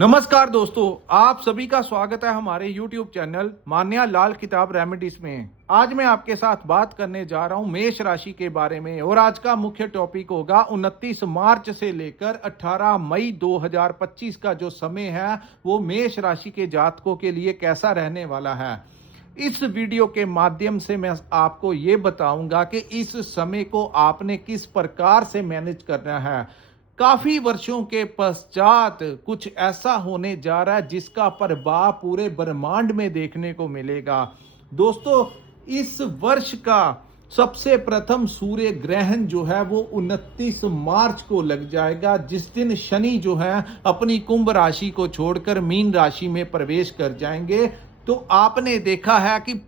नमस्कार दोस्तों, आप सभी का स्वागत है हमारे YouTube चैनल मान्या लाल किताब रेमेडीज में। आज मैं आपके साथ बात करने जा रहा हूं मेष राशि के बारे में और आज का मुख्य टॉपिक होगा 29 मार्च से लेकर 18 मई 2025 का जो समय है वो मेष राशि के जातकों के लिए कैसा रहने वाला है। इस वीडियो के माध्यम से मैं आपको ये बताऊंगा कि इस समय को आपने किस प्रकार से मैनेज करना है। काफी वर्षों के पश्चात कुछ ऐसा होने जा रहा है जिसका प्रभाव पूरे ब्रह्मांड में देखने को मिलेगा। दोस्तों, इस वर्ष का सबसे प्रथम सूर्य ग्रहण जो है वो 29 मार्च को लग जाएगा, जिस दिन शनि जो है अपनी कुंभ राशि को छोड़कर मीन राशि में प्रवेश कर जाएंगे। तो आपने देखा है कि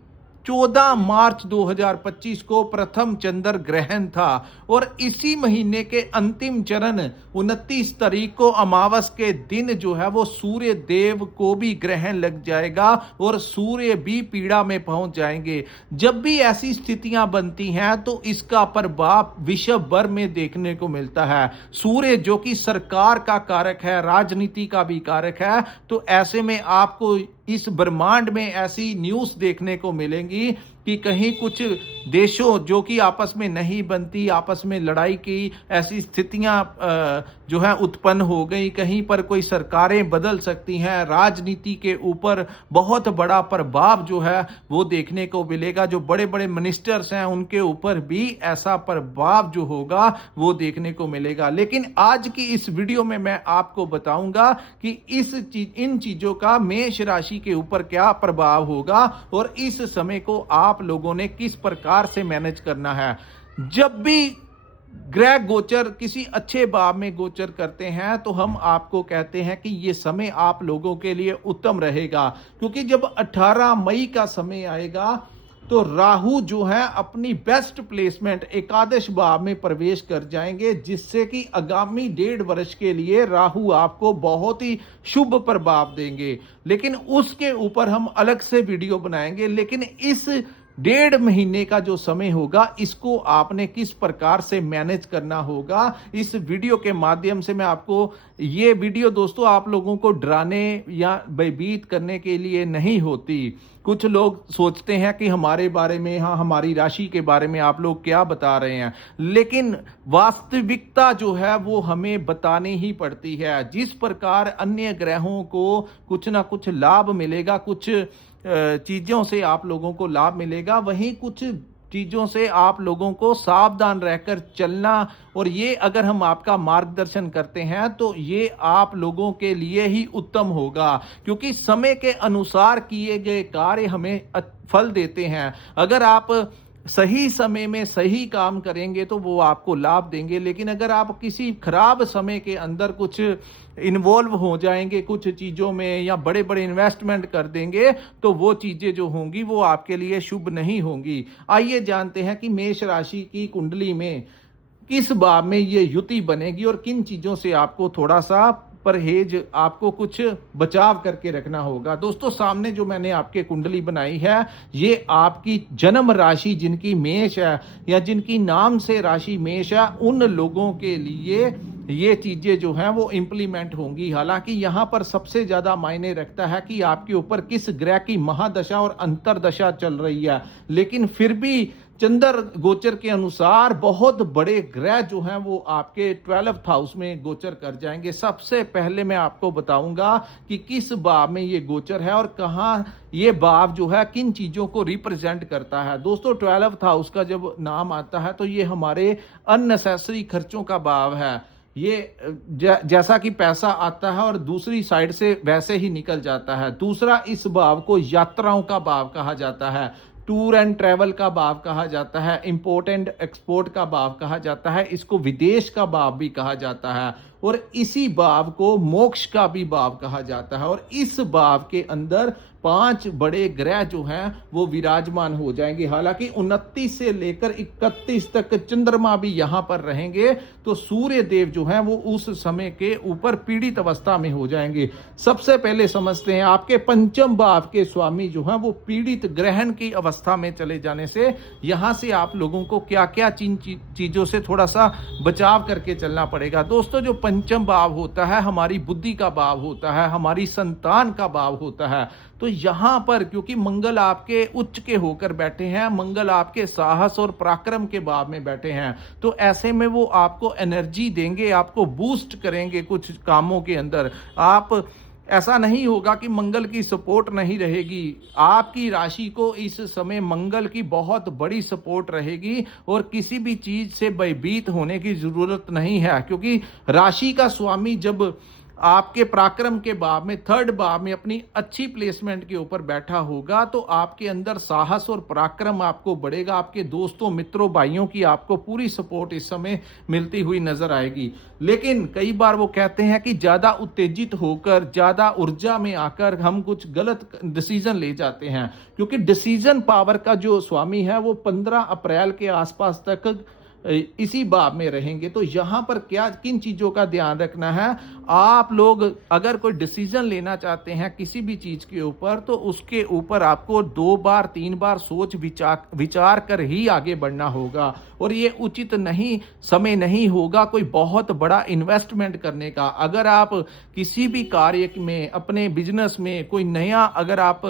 14 मार्च 2025 को प्रथम चंद्र ग्रहण था और इसी महीने के अंतिम चरण 29 तारीख को अमावस के दिन जो है वो सूर्य देव को भी ग्रहण लग जाएगा और सूर्य भी पीड़ा में पहुंच जाएंगे। जब भी ऐसी स्थितियां बनती हैं तो इसका प्रभाव विश्व भर में देखने को मिलता है। सूर्य जो कि सरकार का कारक है, राजनीति का भी कारक है, तो ऐसे में आपको इस ब्रह्मांड में ऐसी न्यूज़ देखने को मिलेंगी कि कहीं कुछ देशों जो कि आपस में नहीं बनती, आपस में लड़ाई की ऐसी स्थितियां जो है उत्पन्न हो गई। कहीं पर कोई सरकारें बदल सकती हैं, राजनीति के ऊपर बहुत बड़ा प्रभाव जो है वो देखने को मिलेगा। जो बड़े बड़े मिनिस्टर्स हैं उनके ऊपर भी ऐसा प्रभाव जो होगा वो देखने को मिलेगा। लेकिन आज की इस वीडियो में मैं आपको बताऊंगा कि इन चीजों का मेष राशि के ऊपर क्या प्रभाव होगा और इस समय को आप लोगों ने किस प्रकार से मैनेज करना है। जब भी ग्रह गोचर किसी अच्छे भाव में गोचर करते हैं तो हम आपको कहते हैं कि ये समय आप लोगों के लिए उत्तम रहेगा, क्योंकि जब 18 मई का समय आएगा तो राहु जो है अपनी बेस्ट प्लेसमेंट एकादश भाव में प्रवेश कर जाएंगे, जिससे कि आगामी 1.5 वर्ष के लिए राहु आपको बहुत ही शुभ प्रभाव देंगे। लेकिन उसके ऊपर हम अलग से वीडियो बनाएंगे। लेकिन इस 1.5 महीने का जो समय होगा इसको आपने किस प्रकार से मैनेज करना होगा, इस वीडियो के माध्यम से मैं आपको ये वीडियो दोस्तों आप लोगों को डराने या भयभीत करने के लिए नहीं होती। कुछ लोग सोचते हैं कि हमारे बारे में, हाँ हमारी राशि के बारे में आप लोग क्या बता रहे हैं, लेकिन वास्तविकता जो है वो हमें बतानी ही पड़ती है। जिस प्रकार अन्य ग्रहों को कुछ ना कुछ लाभ मिलेगा, कुछ चीज़ों से आप लोगों को लाभ मिलेगा, वहीं कुछ चीज़ों से आप लोगों को सावधान रहकर चलना, और ये अगर हम आपका मार्गदर्शन करते हैं तो ये आप लोगों के लिए ही उत्तम होगा, क्योंकि समय के अनुसार किए गए कार्य हमें फल देते हैं। अगर आप सही समय में सही काम करेंगे तो वो आपको लाभ देंगे, लेकिन अगर आप किसी खराब समय के अंदर कुछ इन्वॉल्व हो जाएंगे कुछ चीज़ों में या बड़े बड़े इन्वेस्टमेंट कर देंगे तो वो चीज़ें जो होंगी वो आपके लिए शुभ नहीं होंगी। आइए जानते हैं कि मेष राशि की कुंडली में किस भाव में ये युति बनेगी और किन चीज़ों से आपको थोड़ा सा परहेज, आपको कुछ बचाव करके रखना होगा। दोस्तों, सामने जो मैंने आपके कुंडली बनाई है ये आपकी जन्म राशि जिनकी मेष है या जिनकी नाम से राशि मेष है, उन लोगों के लिए ये चीजें जो हैं वो इंप्लीमेंट होंगी। हालांकि यहाँ पर सबसे ज्यादा मायने रखता है कि आपके ऊपर किस ग्रह की महादशा और अंतरदशा चल रही है, लेकिन फिर भी चंद्र गोचर के अनुसार बहुत बड़े ग्रह जो हैं वो आपके 12th हाउस में गोचर कर जाएंगे। सबसे पहले मैं आपको बताऊंगा कि किस भाव में ये गोचर है और कहाँ ये भाव जो है किन चीज़ों को रिप्रेजेंट करता है। दोस्तों, 12th हाउस का जब नाम आता है तो ये हमारे अननेसेसरी खर्चों का भाव है। ये जैसा कि पैसा आता है और दूसरी साइड से वैसे ही निकल जाता है। दूसरा, इस भाव को यात्राओं का भाव कहा जाता है, टूर एंड ट्रैवल का भाव कहा जाता है, इंपोर्ट एंड एक्सपोर्ट का भाव कहा जाता है, इसको विदेश का भाव भी कहा जाता है, और इसी भाव को मोक्ष का भी भाव कहा जाता है। और इस भाव के अंदर 5 बड़े ग्रह जो हैं वो विराजमान हो जाएंगे। हालांकि 29 से लेकर 31 तक चंद्रमा भी यहां पर रहेंगे, तो सूर्य देव जो हैं वो उस समय के ऊपर पीड़ित अवस्था में हो जाएंगे। सबसे पहले समझते हैं आपके पंचम भाव के स्वामी जो हैं वो पीड़ित ग्रहण की अवस्था में चले जाने से यहां से आप लोगों को क्या क्या चीजों से थोड़ा सा बचाव करके चलना पड़ेगा। दोस्तों, जो पंचम भाव होता है, हमारी बुद्धि का भाव होता है, हमारी संतान का भाव होता है। तो यहाँ पर क्योंकि मंगल आपके उच्च के होकर बैठे हैं, मंगल आपके साहस और पराक्रम के भाव में बैठे हैं, तो ऐसे में वो आपको एनर्जी देंगे, आपको बूस्ट करेंगे कुछ कामों के अंदर। आप ऐसा नहीं होगा कि मंगल की सपोर्ट नहीं रहेगी, आपकी राशि को इस समय मंगल की बहुत बड़ी सपोर्ट रहेगी और किसी भी चीज से भयभीत होने की जरूरत नहीं है, क्योंकि राशि का स्वामी जब आपके पराक्रम के भाव में, थर्ड भाव में अपनी अच्छी प्लेसमेंट के ऊपर बैठा होगा, तो आपके अंदर साहस और पराक्रम आपको बढ़ेगा। आपके दोस्तों, मित्रों, भाइयों की आपको पूरी सपोर्ट इस समय मिलती हुई नजर आएगी। लेकिन कई बार वो कहते हैं कि ज्यादा उत्तेजित होकर, ज्यादा ऊर्जा में आकर हम कुछ गलत डिसीजन ले जाते हैं, क्योंकि डिसीजन पावर का जो स्वामी है वो 15 अप्रैल के आसपास तक इसी भाव में रहेंगे। तो यहां पर क्या किन चीजों का ध्यान रखना है, आप लोग अगर कोई डिसीजन लेना चाहते हैं किसी भी चीज के ऊपर, तो उसके ऊपर आपको 2 बार 3 बार सोच विचार कर ही आगे बढ़ना होगा। और ये उचित नहीं समय नहीं होगा कोई बहुत बड़ा इन्वेस्टमेंट करने का। अगर आप किसी भी कार्य में, अपने बिजनेस में कोई नया अगर आप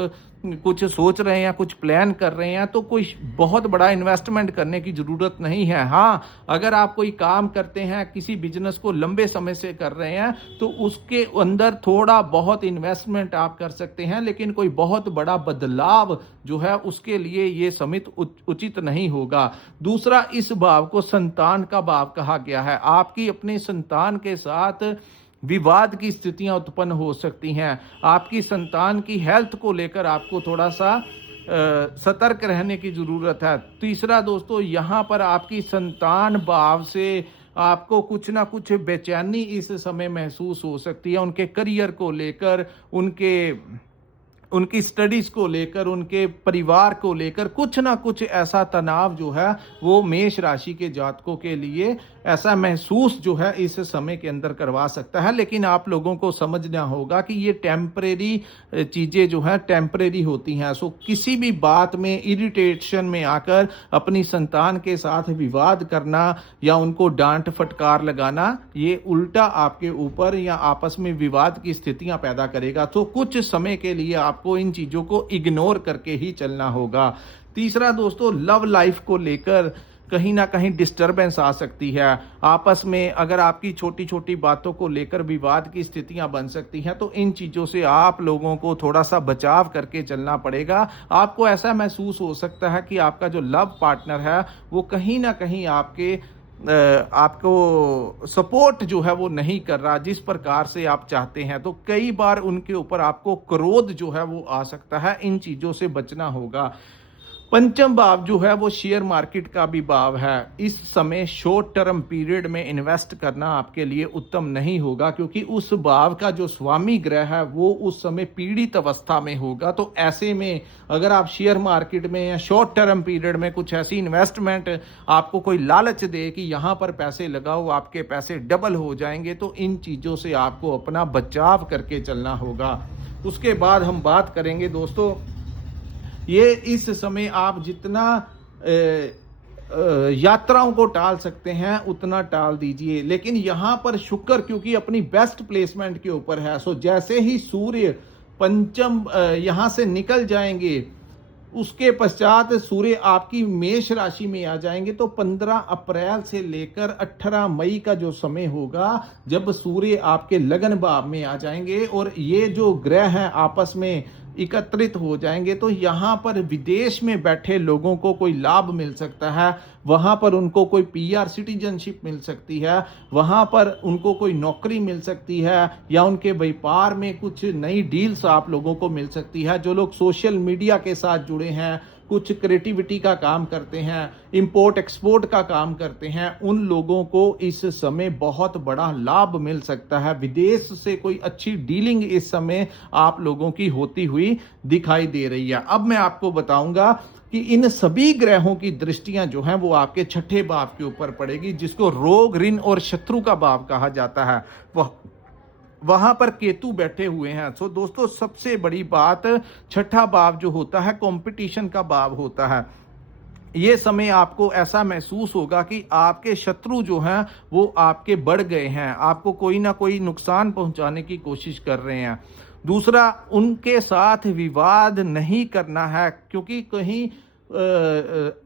कुछ सोच रहे हैं, कुछ प्लान कर रहे हैं, तो कोई बहुत बड़ा इन्वेस्टमेंट करने की ज़रूरत नहीं है। हाँ, अगर आप कोई काम करते हैं, किसी बिजनेस को लंबे समय से कर रहे हैं, तो उसके अंदर थोड़ा बहुत इन्वेस्टमेंट आप कर सकते हैं, लेकिन कोई बहुत बड़ा बदलाव जो है उसके लिए ये समय उचित नहीं होगा। दूसरा, इस भाव को संतान का भाव कहा गया है। आपकी अपने संतान के साथ विवाद की स्थितियां उत्पन्न हो सकती हैं। आपकी संतान की हेल्थ को लेकर आपको थोड़ा सा सतर्क रहने की जरूरत है। तीसरा दोस्तों, यहाँ पर आपकी संतान भाव से आपको कुछ ना कुछ बेचैनी इस समय महसूस हो सकती है, उनके करियर को लेकर, उनकी स्टडीज को लेकर, उनके परिवार को लेकर कुछ ना कुछ ऐसा तनाव जो है वो मेष राशि के जातकों के लिए ऐसा महसूस जो है इस समय के अंदर करवा सकता है। लेकिन आप लोगों को समझना होगा कि ये टेम्परेरी चीज़ें जो है टेम्परेरी होती हैं। सो किसी भी बात में इरिटेशन में आकर अपनी संतान के साथ विवाद करना या उनको डांट फटकार लगाना, ये उल्टा आपके ऊपर या आपस में विवाद की स्थितियां पैदा करेगा। तो कुछ समय के लिए आपको इन चीज़ों को इग्नोर करके ही चलना होगा। तीसरा दोस्तों, लव लाइफ को लेकर कहीं ना कहीं डिस्टरबेंस आ सकती है। आपस में अगर आपकी छोटी छोटी बातों को लेकर विवाद की स्थितियां बन सकती हैं, तो इन चीज़ों से आप लोगों को थोड़ा सा बचाव करके चलना पड़ेगा। आपको ऐसा महसूस हो सकता है कि आपका जो लव पार्टनर है वो कहीं ना कहीं आपको सपोर्ट जो है वो नहीं कर रहा जिस प्रकार से आप चाहते हैं। तो कई बार उनके ऊपर आपको क्रोध जो है वो आ सकता है। इन चीज़ों से बचना होगा। पंचम भाव जो है वो शेयर मार्केट का भी भाव है। इस समय शॉर्ट टर्म पीरियड में इन्वेस्ट करना आपके लिए उत्तम नहीं होगा, क्योंकि उस भाव का जो स्वामी ग्रह है वो उस समय पीड़ित अवस्था में होगा। तो ऐसे में अगर आप शेयर मार्केट में या शॉर्ट टर्म पीरियड में कुछ ऐसी इन्वेस्टमेंट आपको कोई लालच दे कि यहाँ पर पैसे लगाओ, आपके पैसे डबल हो जाएंगे, तो इन चीज़ों से आपको अपना बचाव करके चलना होगा। उसके बाद हम बात करेंगे दोस्तों, ये इस समय आप जितना यात्राओं को टाल सकते हैं उतना टाल दीजिए। लेकिन यहाँ पर शुक्र क्योंकि अपनी बेस्ट प्लेसमेंट के ऊपर है, सो जैसे ही सूर्य पंचम यहाँ से निकल जाएंगे, उसके पश्चात सूर्य आपकी मेष राशि में आ जाएंगे। तो 15 अप्रैल से लेकर 18 मई का जो समय होगा, जब सूर्य आपके लगन भाव में आ जाएंगे और ये जो ग्रह हैं आपस में एकत्रित हो जाएंगे, तो यहाँ पर विदेश में बैठे लोगों को कोई लाभ मिल सकता है। वहाँ पर उनको कोई पीआर सिटीजनशिप मिल सकती है, वहाँ पर उनको कोई नौकरी मिल सकती है, या उनके व्यापार में कुछ नई डील्स आप लोगों को मिल सकती है। जो लोग सोशल मीडिया के साथ जुड़े हैं, कुछ क्रिएटिविटी का काम करते हैं, इंपोर्ट एक्सपोर्ट का काम करते हैं, उन लोगों को इस समय बहुत बड़ा लाभ मिल सकता है। विदेश से कोई अच्छी डीलिंग इस समय आप लोगों की होती हुई दिखाई दे रही है। अब मैं आपको बताऊंगा कि इन सभी ग्रहों की दृष्टियां जो हैं वो आपके छठे भाव के ऊपर पड़ेगी, जिसको रोग, ऋण और शत्रु का भाव कहा जाता है। वहां पर केतु बैठे हुए हैं। सो दोस्तों, सबसे बड़ी बात, छठा भाव जो होता है कंपटीशन का भाव होता है। ये समय आपको ऐसा महसूस होगा कि आपके शत्रु जो हैं वो आपके बढ़ गए हैं, आपको कोई ना कोई नुकसान पहुंचाने की कोशिश कर रहे हैं। दूसरा, उनके साथ विवाद नहीं करना है, क्योंकि कहीं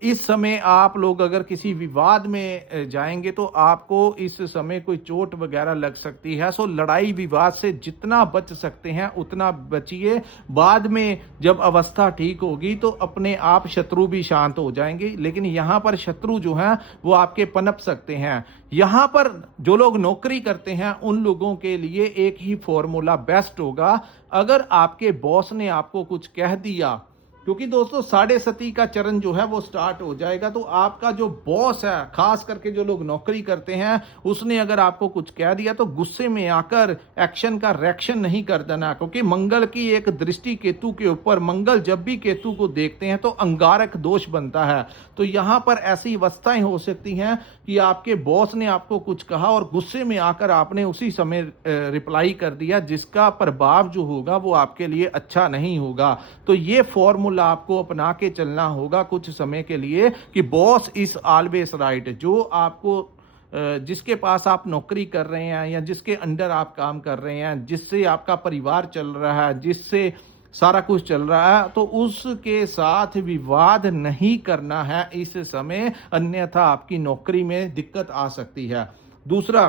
इस समय आप लोग अगर किसी विवाद में जाएंगे तो आपको इस समय कोई चोट वगैरह लग सकती है। सो लड़ाई विवाद से जितना बच सकते हैं उतना बचिए। बाद में जब अवस्था ठीक होगी तो अपने आप शत्रु भी शांत हो जाएंगे, लेकिन यहाँ पर शत्रु जो हैं वो आपके पनप सकते हैं। यहाँ पर जो लोग नौकरी करते हैं उन लोगों के लिए एक ही फॉर्मूला बेस्ट होगा। अगर आपके बॉस ने आपको कुछ कह दिया, क्योंकि दोस्तों 7:30 का चरण जो है वो स्टार्ट हो जाएगा, तो आपका जो बॉस है, खास करके जो लोग नौकरी करते हैं, उसने अगर आपको कुछ कह दिया तो गुस्से में आकर एक्शन का रिएक्शन नहीं कर देना, क्योंकि मंगल की एक दृष्टि केतु के ऊपर, मंगल जब भी केतु को देखते हैं तो अंगारक दोष बनता है। तो यहाँ पर ऐसी अवस्थाएं हो सकती हैं कि आपके बॉस ने आपको कुछ कहा और गुस्से में आकर आपने उसी समय रिप्लाई कर दिया, जिसका प्रभाव जो होगा वो आपके लिए अच्छा नहीं होगा। तो ये फॉर्मूला आपको अपना के चलना होगा कुछ समय के लिए कि बॉस इज ऑलवेज राइट। जो आपको जिसके पास आप नौकरी कर रहे हैं या जिसके अंडर आप काम कर रहे हैं, जिससे आपका परिवार चल रहा है, जिससे सारा कुछ चल रहा है, तो उसके साथ विवाद नहीं करना है इस समय, अन्यथा आपकी नौकरी में दिक्कत आ सकती है। दूसरा,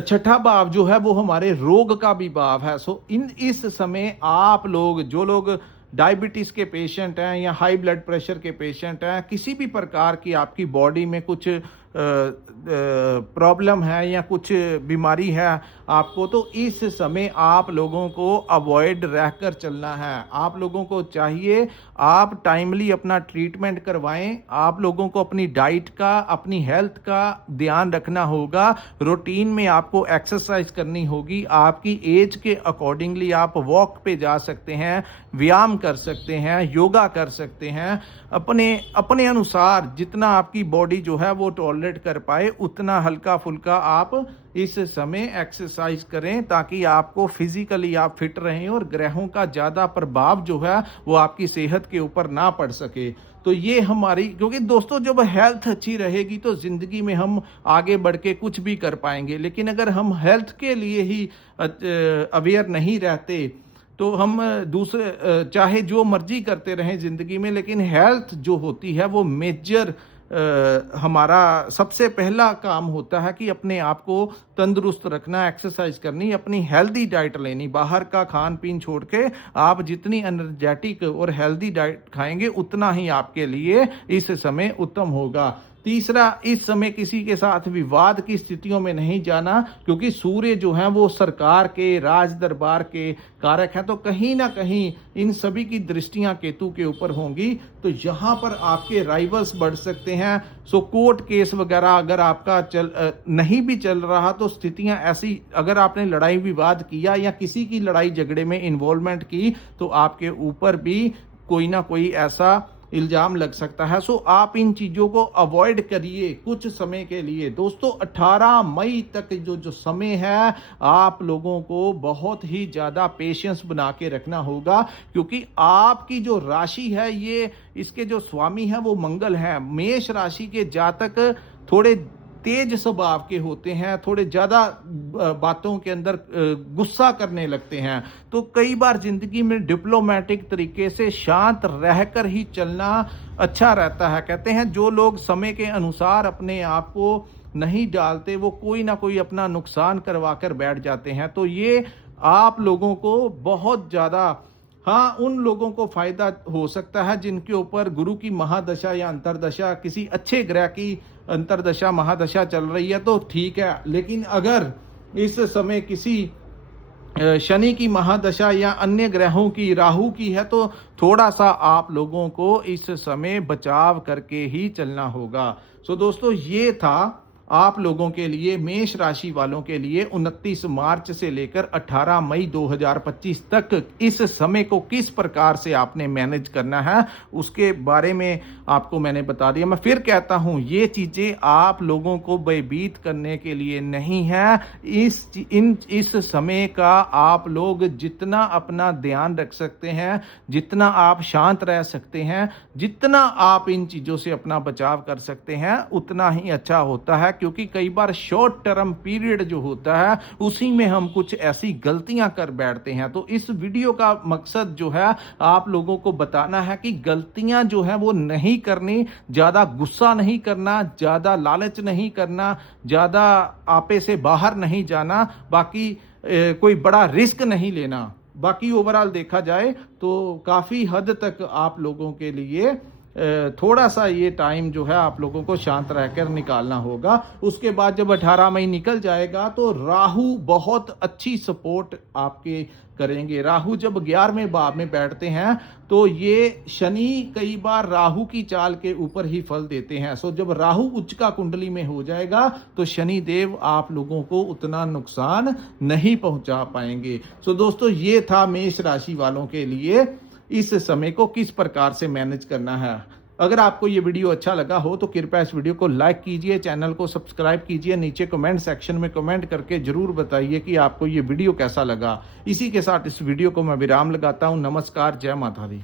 छठा भाव जो है वो हमारे रोग का भी भाव है। सो इस समय आप लोग, जो लोग डायबिटीज के पेशेंट हैं या हाई ब्लड प्रेशर के पेशेंट हैं, किसी भी प्रकार की आपकी बॉडी में कुछ प्रॉब्लम है या कुछ बीमारी है आपको, तो इस समय आप लोगों को अवॉइड रहकर चलना है। आप लोगों को चाहिए आप टाइमली अपना ट्रीटमेंट करवाएं। आप लोगों को अपनी डाइट का, अपनी हेल्थ का ध्यान रखना होगा। रूटीन में आपको एक्सरसाइज करनी होगी। आपकी एज के अकॉर्डिंगली आप वॉक पे जा सकते हैं, व्यायाम कर सकते हैं, योगा कर सकते हैं। अपने अनुसार जितना आपकी बॉडी जो है वो टॉलरेट कर पाए उतना हल्का फुल्का आप इस समय एक्सरसाइज करें, ताकि आपको फिजिकली आप फिट रहें और ग्रहों का ज़्यादा प्रभाव जो है वो आपकी सेहत के ऊपर ना पड़ सके। तो ये हमारी, क्योंकि दोस्तों जब हेल्थ अच्छी रहेगी तो ज़िंदगी में हम आगे बढ़ के कुछ भी कर पाएंगे, लेकिन अगर हम हेल्थ के लिए ही अवेयर नहीं रहते तो हम दूसरे चाहे जो मर्जी करते रहें ज़िंदगी में, लेकिन हेल्थ जो होती है वो मेजर हमारा सबसे पहला काम होता है कि अपने आप को तंदुरुस्त रखना, एक्सरसाइज करनी, अपनी हेल्दी डाइट लेनी। बाहर का खान पीन छोड़ के आप जितनी एनर्जेटिक और हेल्दी डाइट खाएंगे उतना ही आपके लिए इस समय उत्तम होगा। तीसरा, इस समय किसी के साथ विवाद की स्थितियों में नहीं जाना, क्योंकि सूर्य जो हैं वो सरकार के, राज दरबार के कारक हैं, तो कहीं ना कहीं इन सभी की दृष्टियां केतु के ऊपर होंगी, तो यहाँ पर आपके राइवल्स बढ़ सकते हैं। सो कोर्ट केस वगैरह अगर आपका नहीं भी चल रहा तो स्थितियां ऐसी, अगर आपने लड़ाई विवाद किया या किसी की लड़ाई झगड़े में इन्वॉल्वमेंट की तो आपके ऊपर भी कोई ना कोई ऐसा इल्जाम लग सकता है। सो आप इन चीजों को अवॉइड करिए कुछ समय के लिए। दोस्तों 18 मई तक जो समय है, आप लोगों को बहुत ही ज्यादा पेशेंस बना के रखना होगा, क्योंकि आपकी जो राशि है, ये इसके जो स्वामी है वो मंगल है। मेष राशि के जातक थोड़े तेज स्वभाव के होते हैं, थोड़े ज़्यादा बातों के अंदर गुस्सा करने लगते हैं, तो कई बार ज़िंदगी में डिप्लोमेटिक तरीके से शांत रहकर ही चलना अच्छा रहता है। कहते हैं जो लोग समय के अनुसार अपने आप को नहीं डालते वो कोई ना कोई अपना नुकसान करवा कर बैठ जाते हैं। तो ये आप लोगों को बहुत ज़्यादा, हाँ, उन लोगों को फायदा हो सकता है जिनके ऊपर गुरु की महादशा या अंतरदशा, किसी अच्छे ग्रह की अंतरदशा महादशा चल रही है तो ठीक है, लेकिन अगर इस समय किसी शनि की महादशा या अन्य ग्रहों की, राहु की है, तो थोड़ा सा आप लोगों को इस समय बचाव करके ही चलना होगा। सो दोस्तों ये था आप लोगों के लिए, मेष राशि वालों के लिए 29 मार्च से लेकर 18 मई 2025 तक इस समय को किस प्रकार से आपने मैनेज करना है, उसके बारे में आपको मैंने बता दिया। मैं फिर कहता हूं, ये चीजें आप लोगों को भयभीत करने के लिए नहीं है। इस समय का आप लोग जितना अपना ध्यान रख सकते हैं, जितना आप शांत रह सकते हैं, जितना आप इन चीजों से अपना बचाव कर सकते हैं, उतना ही अच्छा होता है। क्योंकि कई बार शॉर्ट टर्म पीरियड जो होता है उसी में हम कुछ ऐसी गलतियां कर बैठते हैं। तो इस वीडियो का मकसद जो है आप लोगों को बताना है कि गलतियां जो है वो नहीं करनी, ज्यादा गुस्सा नहीं करना, ज्यादा लालच नहीं करना, ज्यादा आपे से बाहर नहीं जाना, बाकी कोई बड़ा रिस्क नहीं लेना। बाकी ओवरऑल देखा जाए तो काफी हद तक आप लोगों के लिए थोड़ा सा ये टाइम जो है आप लोगों को शांत रहकर निकालना होगा। उसके बाद जब 18 मई निकल जाएगा तो राहु बहुत अच्छी सपोर्ट आपके करेंगे। राहु जब 11वें भाव में बैठते हैं तो ये शनि कई बार राहु की चाल के ऊपर ही फल देते हैं। सो जब राहु उच्च का कुंडली में हो जाएगा तो शनि देव आप लोगों को उतना नुकसान नहीं पहुंचा पाएंगे। सो दोस्तों, ये था मेष राशि वालों के लिए इस समय को किस प्रकार से मैनेज करना है। अगर आपको ये वीडियो अच्छा लगा हो तो कृपया इस वीडियो को लाइक कीजिए, चैनल को सब्सक्राइब कीजिए, नीचे कमेंट सेक्शन में कमेंट करके जरूर बताइए कि आपको ये वीडियो कैसा लगा। इसी के साथ इस वीडियो को मैं विराम लगाता हूं। नमस्कार, जय माता दी।